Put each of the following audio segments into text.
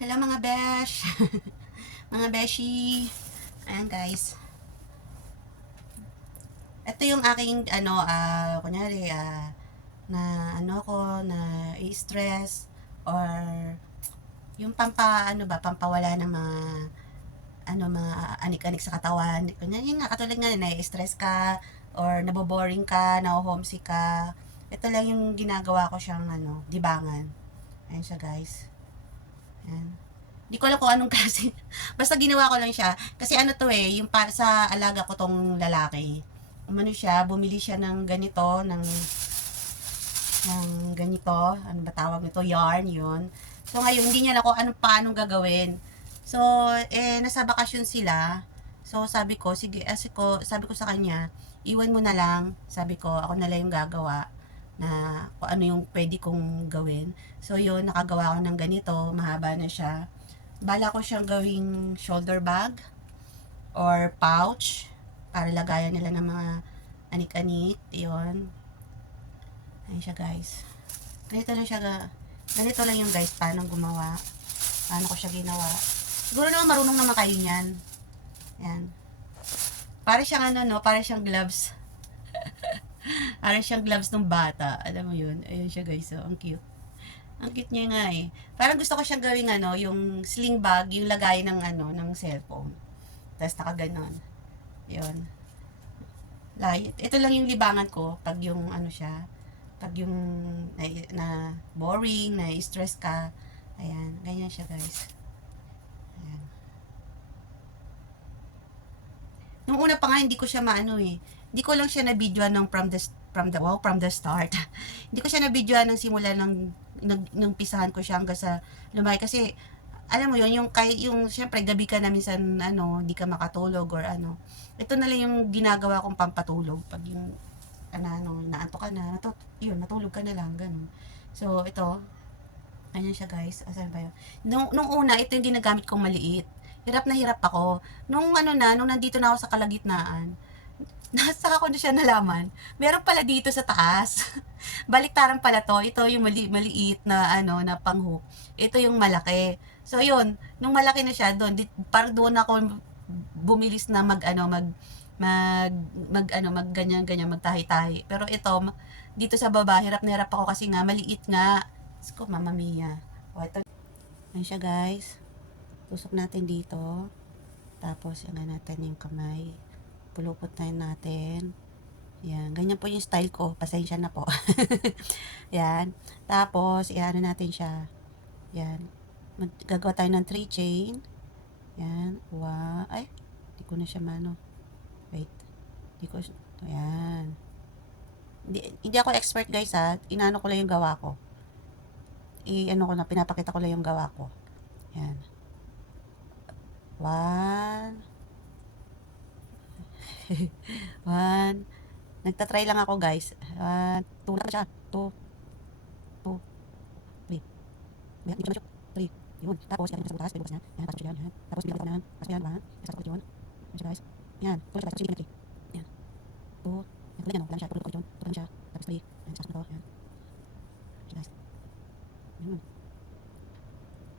Hello mga besh. Mga beshi. Ayan guys. Ito yung aking kunyari na ano ko na i-stress or yung pampawala ng mga anik-anik sa katawan. Kunyari yun nga katulad nga na-stress ka or naboboring ka, na-homesick ka. Ito lang yung ginagawa ko siyang dibangan. Ayan siya guys. Ayan. Di ko alam kung anong klase. Basta ginawa ko lang siya. Kasi ano to yung para sa alaga ko tong lalaki. Umano siya, bumili siya ng ganito, ng ganito. Ano ba tawag nito? Yarn, yun. So ngayon, hindi niya na kung paanong gagawin. So, nasa bakasyon sila. So, sabi ko, sige, sabi ko sa kanya, iwan mo na lang. Sabi ko, ako na lang yung gagawa na kung ano yung pwede kong gawin. So, yun, nakagawa ko ng ganito. Mahaba na siya. Bala ko siyang gawing shoulder bag or pouch para lagayan nila ng mga anik-anik. Yun. Ayun siya guys. Ganito lang yung guys, paano gumawa. Paano ko siya ginawa. Siguro naman marunong naman kayo niyan. Yan. Para siyang para siyang gloves. Para siyang gloves ng bata. Alam mo yun. Ayun siya guys. So, ang cute. Ang cute niya nga eh. Parang gusto ko siyang gawing yung sling bag, yung lagay ng ng cellphone. Tapos nakaganon. Yun. Ito lang yung libangan ko pag yung siya, pag yung na boring, na stress ka. Ayan, ganyan siya guys. Ayan. Nung una pa nga hindi ko siya Hindi ko lang siya na videoan ng from the start. Hindi ko siya na videoan ng simula ng pisahan ko siya hanggang sa lumaki kasi alam mo yun, yung syempre gabi ka na minsan di ka makatulog or ito na lang yung ginagawa kong pampatulog pag yung naantok ka na, matulog ka na lang, ganun. So, ito, ayan siya guys, asan ba yun? Nung una, ito yung ginagamit kong maliit. Hirap na hirap ako. Nung nandito na ako sa kalagitnaan, saka ko na siya nalaman. Meron pala dito sa taas. Baliktaran pala to. Ito yung maliit na na pang-hook. Ito yung malaki. So yun, nung malaki na siya doon, parang doon ako bumilis na mag ganyan ganyan magtahi-tahi. Pero ito dito sa baba, hirap na hirap ako kasi nga maliit nga. Ko mama mia. O ito. Ayan siya guys. Tusok natin dito. Tapos yan natin yung kamay. Pulupot natin. Yan, ganyan po yung style ko. Pasensya na po. Yan. Tapos, iano natin siya. Yan. Gagawa tayo ng 3 chain. Yan. Ay, hindi ko na siya Wait. Hindi ko, yan. Hindi ako expert guys ha. Inaano ko lang yung gawa ko. Pinapakita ko lang yung gawa ko. Yan. 1. 1. Nagtatry lang ako guys. 2 lang siya. 2. 2. 3. May hindi siya 3. Yun. Tapos, yan sa butas. Bukas niya. Yan. Tapos yan. Yan. Tapos, bilagay ko na yan. Tapos yan. Tapos ko yun. Yan siya guys. Yan. Tulad siya. Tapos, yan. 2. Yan. Tulad yan. Lang siya. Tulad ko yun. Tulad siya. Tapos 3. Yan. Tapos ko. Yan. Yan guys. Yun.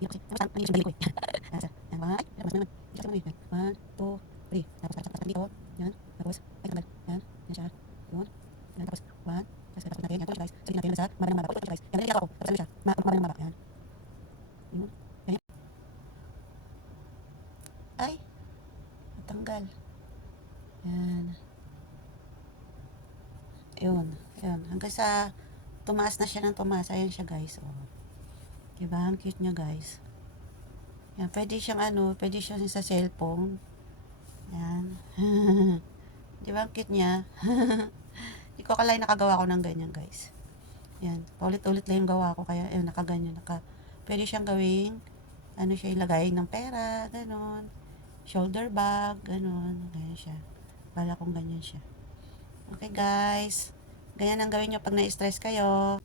Yan kasi. Tapos, ano yung balik ko eh. Yan. Yan. Ay. Mas naman. Yan. 1, 2, 3. Tapos, dito. Yan. Tapos, ay tanggal. Yan. Yan siya. Yun. Yan. Tapos, 1. Tapos natin. Yan. Tapos guys. Sabihin natin sa mabang mabak. Tapos guys. Yan. Nilagay ako. Tapos ano siya. Mabang mabak. Yan. Yun. Yan. Ay. Natanggal. Yan. Yun. Yan. Hanggang sa tumaas na siya ng tumaas. Ayan siya guys. Oh. Diba? Ang cute niya guys. Yan. Pwede siyang sa cellphone. Yan. Diba? Ang cute niya. Hindi ko akalain nakagawa ko ng ganyan guys. Yan. Paulit-ulit lang yung gawa ko. Kaya yun, nakaganyan. Pwede siyang gawing siya ilagay ng pera. Ganon. Shoulder bag. Ganon. Ganyan siya. Bala kong ganyan siya. Okay guys. Ganyan ang gawin nyo pag na-stress kayo.